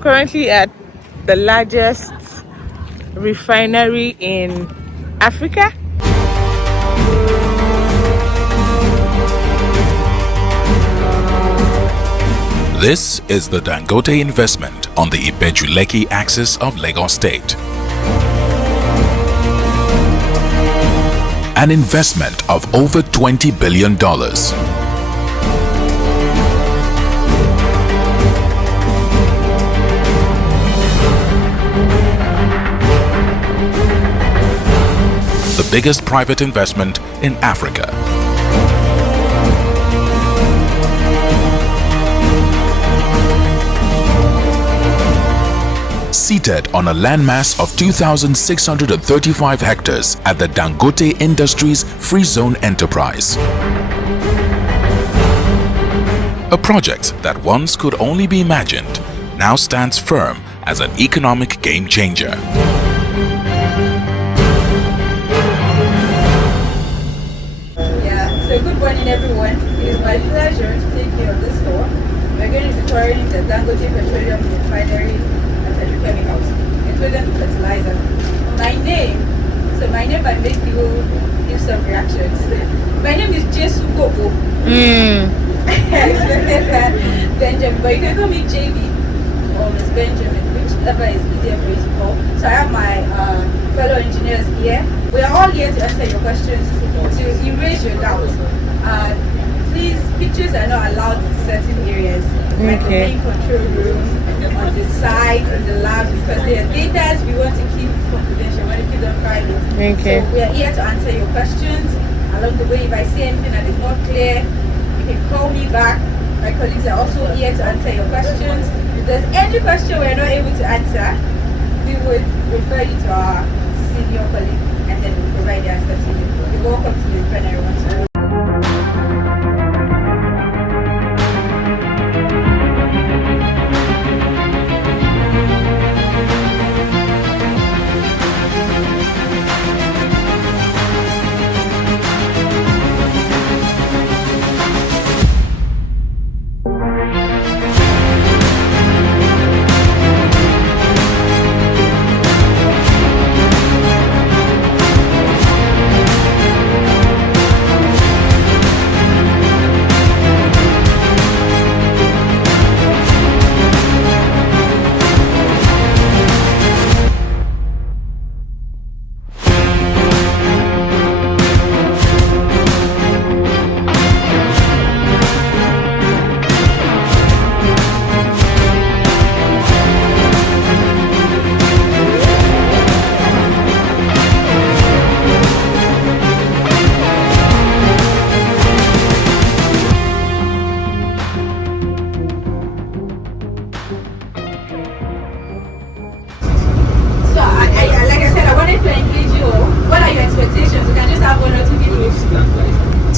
Currently at the largest refinery in Africa. This is the Dangote investment on the Lekki axis of Lagos State. An investment of over $20 billion. The biggest private investment in Africa. Seated on a landmass of 2,635 hectares at the Dangote Industries Free Zone enterprise. A project that once could only be imagined now stands firm as an economic game changer. So good morning everyone. It is my pleasure to take you on this tour. We're going to be touring the Dangote Refinery and petrochemicals, including fertilizer. My name might make people give some reactions. My name is Jesu Gogo. Benjamin, but you can call me JB or Miss Benjamin, whichever is easier for you to call. So I have my fellow engineers here. We are all here to answer your questions, to erase your doubts. Please, pictures are not allowed in certain areas, like the main control room, on the site, in the lab, because they are data we want to keep confidential, we want to keep them private. So we are here to answer your questions. Along the way, if I see anything that is not clear, you can call me back. My colleagues are also here to answer your questions. If there's any question we are not able to answer, we would refer you to our senior colleague and then we'll provide the answer to you. You're welcome to the refinery once more.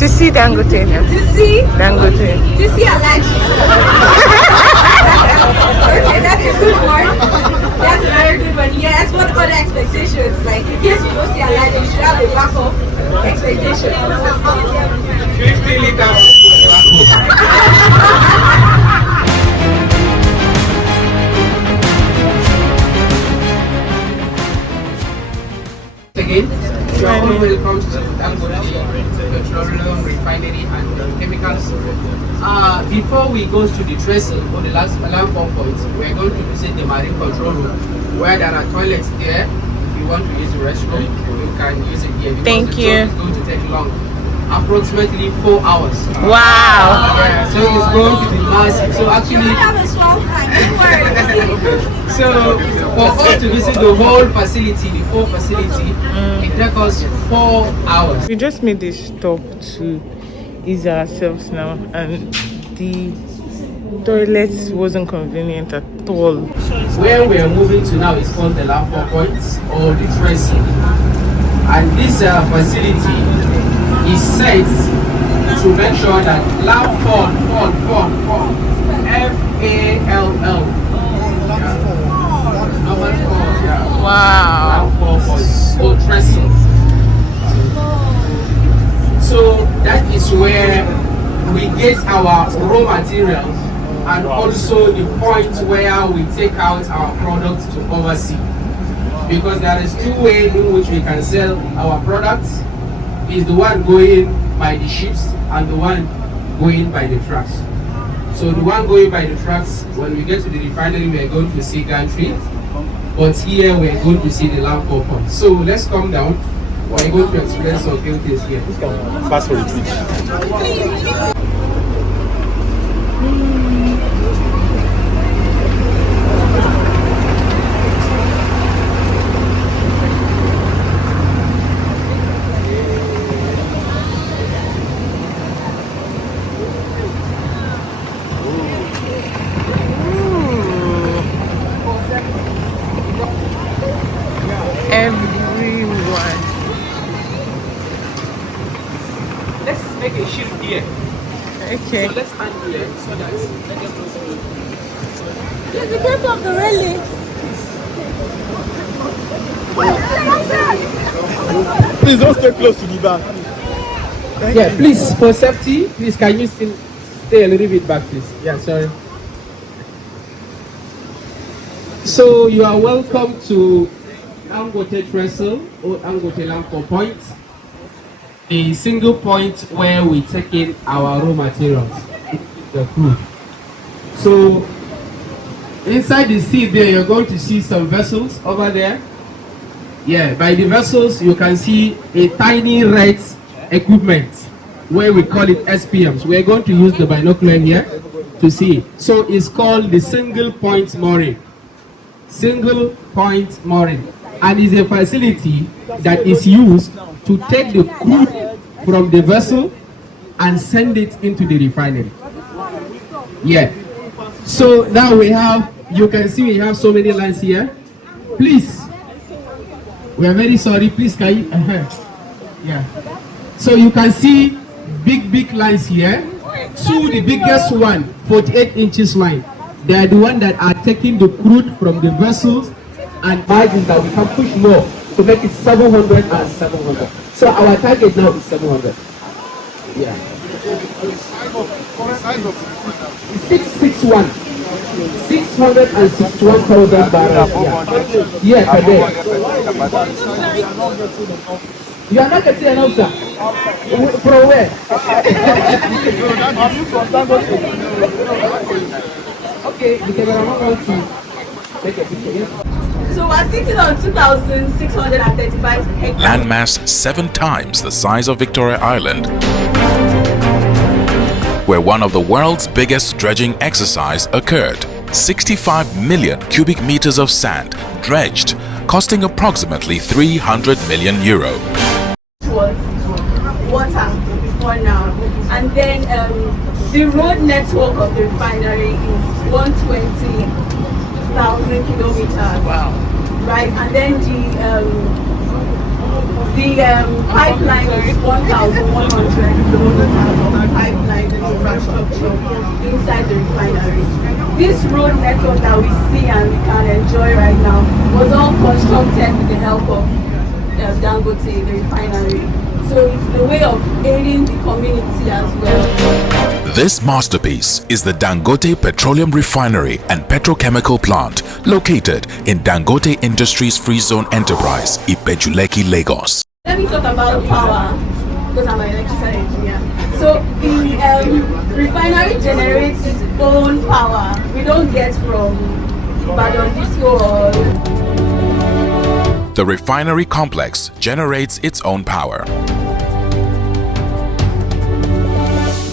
To see Dangote now. To see Dangote. To see Alaji. Okay, that's a good one. That's a very good one. Yes, what other expectations? Like in case you don't see Alaji, you should have a backup expectation. 50 liters. Again, you are all welcome to Dangote Petroleum Refinery and Chemicals. Before we go to the tracing on the last alarm points, we are going to visit the marine control room where there are toilets there. If you want to use the restroom, you can use it here. Thank you. It's going to take long, approximately 4 hours. Wow. Yeah, so it's going to be massive. So actually, you have a small time. So for us to visit the whole facility, the full facility, it took us 4 hours. We just made a stop to ease ourselves now, and the toilet wasn't convenient at all. Where we are moving to now is called the Lamp 4 Points or the tracing. And this facility is set to make sure that Lamp fall, F-A-L-L. Wow. Or tracing. So that is where we get our raw materials and also the point where we take out our products to overseas. Because there is two ways in which we can sell our products. Is the one going by the ships and the one going by the trucks. So the one going by the trucks, when we get to the refinery, we are going to see gantry. But here we are going to see the lamp pump. So let's come down. We are going to explain some few things here. Pass for it, please. Everyone. Let's make a shift here. Okay. So let's stand here so that Be careful of the railing. Please don't stay close to the back. yeah, please, for safety, please can you still stay a little bit back, please? Yeah, sorry. So you are welcome to Dangote Trestle or Dangote Lampo Point, a single point where we take in our raw materials, the crude. So inside the sea there, you're going to see some vessels over there. Yeah, by the vessels you can see a tiny red equipment where we call it SPMs. We're going to use the binocular here to see. So it's called the single point mooring. Single point mooring. And is a facility that is used to take the crude from the vessel and send it into the refinery. Yeah. So now we have, you can see we have so many lines here. Please, we are very sorry. Please, can you? Yeah. So you can see big lines here. Two, the biggest one, 48 inches line. They are the one that are taking the crude from the vessels and margins that we can push more to make it 700 and 700. So our target now is 700. Yeah. 661. 661,000 barrels. Yeah, per day. You are not getting enough, sir. From where? Okay, because I don't want to take a picture. Yes. So we're sitting on 2,635 hectares. Landmass 7 times the size of Victoria Island, where one of the world's biggest dredging exercise occurred. 65 million cubic meters of sand dredged, costing approximately 300 million euro. Was water before now, and then the road network of the refinery is 120,000 kilometers. Wow! Right, and then the pipeline is 1,100 kilometers of pipeline infrastructure inside the refinery. This road network that we see and we can enjoy right now was all constructed with the help of Dangote, the refinery. So it's the way of aiding the community as well. This masterpiece is the Dangote Petroleum Refinery and Petrochemical Plant, located in Dangote Industries Free Zone Enterprise, Ipeju, Lekki, Lagos. Let me talk about power, because I'm an electrical engineer. So the refinery generates its own power. We don't get from Dangote or... The refinery complex generates its own power.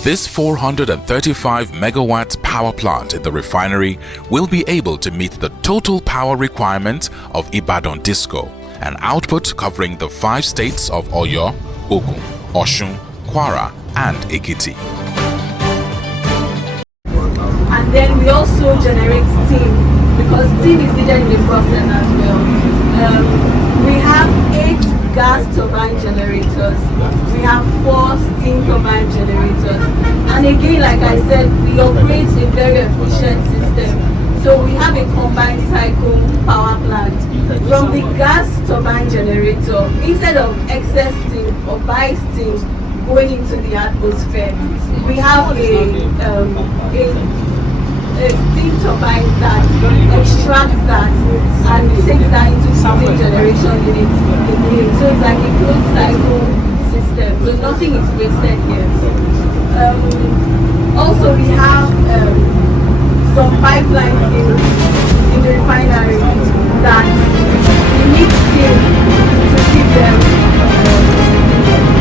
This 435 megawatts power plant in the refinery will be able to meet the total power requirement of Ibadan Disco, an output covering the 5 states of Oyo, Ogun, Osun, Kwara and Ekiti. And then we also generate steam, because steam is needed in the process as well. We have 8 gas turbine generators. We have 4 steam turbine generators. And again, like I said, we operate a very efficient system. So we have a combined cycle power plant. From the gas turbine generator, instead of excess steam or by steam going into the atmosphere, we have a a steam turbine that extracts that and takes that into steam generation unit again. So it's like a closed cycle system. So nothing is wasted here. Also, we have some pipelines in the refinery that we need still to keep them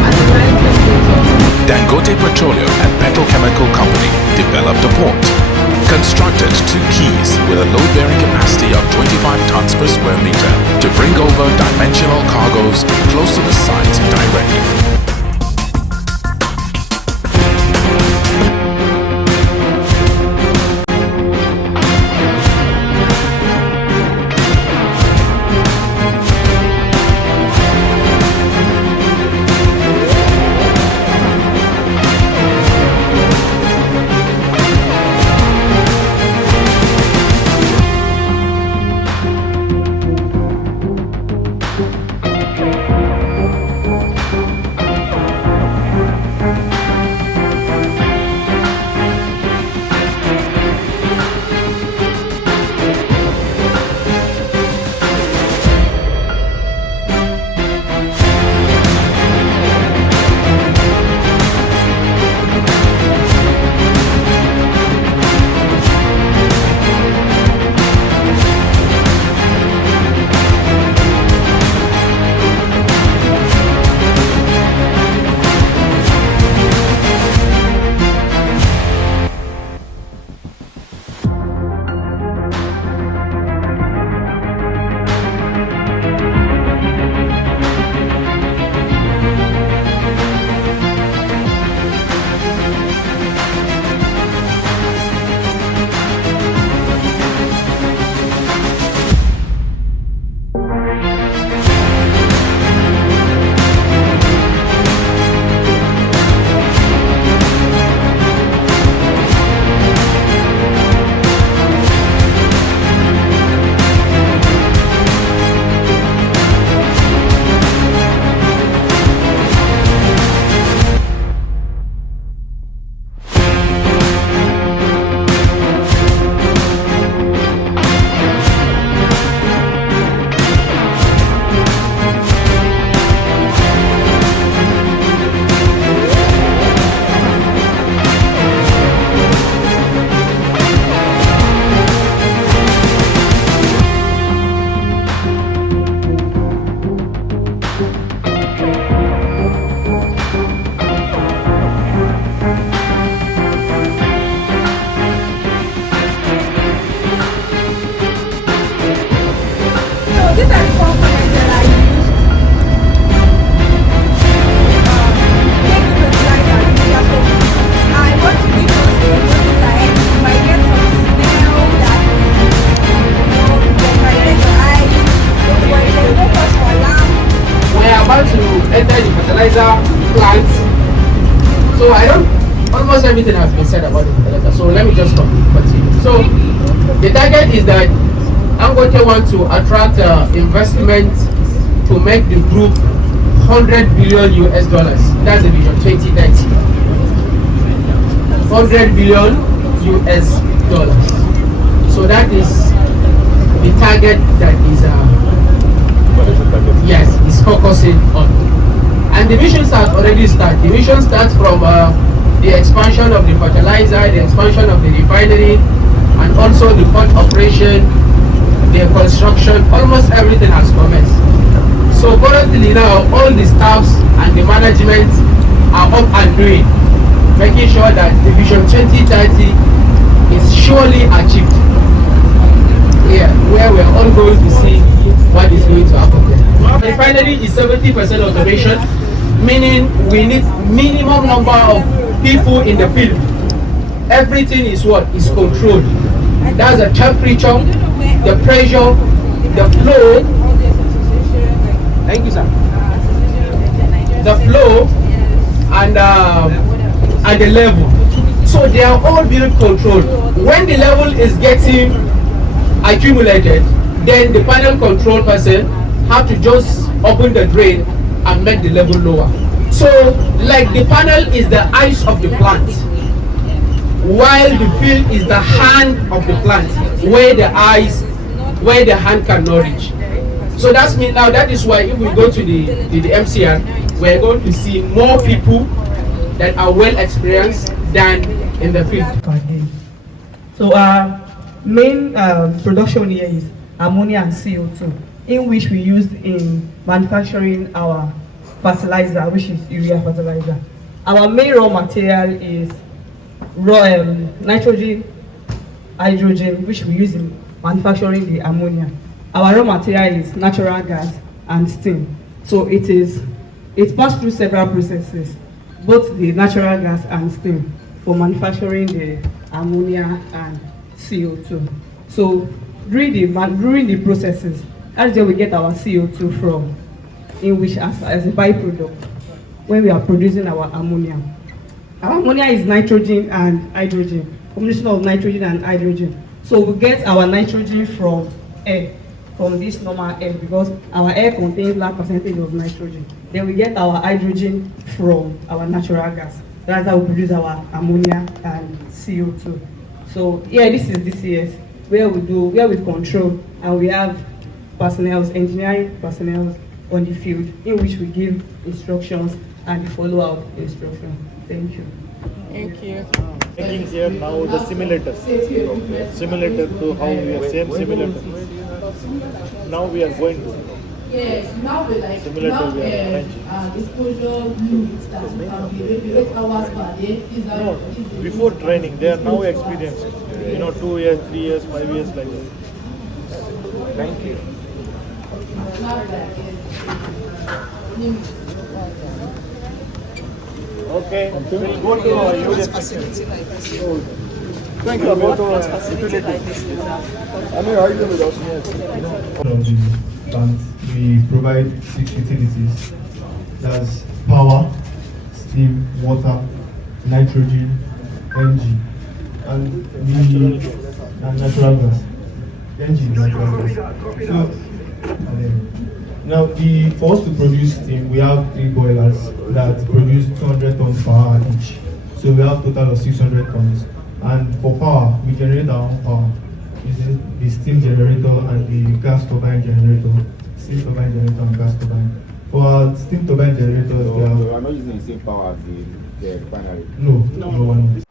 at the right temperature. Dangote Petroleum and Petrochemical Company developed a port, constructed 2 quays with a load-bearing capacity of 25 tons per square meter to bring over dimensional cargoes close to the site directly. plant. So almost everything has been said about the fertilizer. So let me just continue. So the target is that Dangote want to attract investment to make the group $100 billion US. That's the vision 2030. $100 billion US. So that is the target that is is focusing on. And the missions have already started. The mission starts from the expansion of the fertilizer, the expansion of the refinery, and also the port operation, the construction. Almost everything has commenced. So currently now, all the staffs and the management are up and doing, making sure that the Vision 2030 is surely achieved. Yeah, where we're all going to see what is going to happen there. The refinery is 70% automation, meaning we need minimum number of people in the field. Everything is controlled. That's the temperature, the pressure, the flow. Thank you, sir. The flow and the level. So they are all being controlled. When the level is getting accumulated, then the panel control person have to just open the drain and make the level lower. So like the panel is the eyes of the plant. while the field is the hand of the plant, where the hand cannot reach. So that's me now. That is why if we go to the MCR, we're going to see more people that are well experienced than in the field. So our main production here is ammonia and CO2, in which we use in manufacturing our fertilizer, which is urea fertilizer. Our main raw material is raw nitrogen, hydrogen, which we use in manufacturing the ammonia. Our raw material is natural gas and steam. So it passes through several processes, both the natural gas and steam, for manufacturing the ammonia and CO2. So during the processes, that's where we get our CO2 from, in which as a byproduct when we are producing our ammonia. Our ammonia is nitrogen and hydrogen, combination of nitrogen and hydrogen. So we get our nitrogen from air, from this normal air, because our air contains large percentage of nitrogen. Then we get our hydrogen from our natural gas. That's how we produce our ammonia and CO2. So yeah, this is DCS, where we control, and we have personnel, engineering personnel on the field, in which we give instructions and follow up instructions. Thank you. Thank you. Making here now the simulators. Simulator to how we are same simulator. Now we are going to. Yes, now we like Simulator we are arranging. disclosure limits that can be regulated hours per day. Is that No, before training, they are now experienced. 2 years, 3 years, 5 years like that. Thank you. now that limits. Okay. We'll go to our unit. Thank you. Go to our facility like this. Plant, we provide 6 utilities. That's power, steam, water, nitrogen, energy, and natural gas. Energy, natural gas. So, now for us to produce steam, we have 3 boilers that produce 200 tons per hour each. So we have total of 600 tons. And for power, we generate our own power. The steam generator and the gas turbine generator. Steam turbine generator and gas turbine. For our steam turbine generators, we are not using the same power as the refinery. No, one.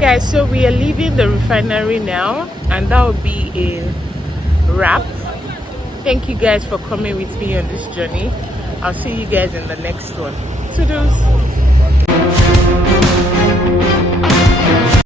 guys, so we are leaving the refinery now, and that will be a wrap. Thank you guys for coming with me on this journey. I'll see you guys in the next one. Toodles.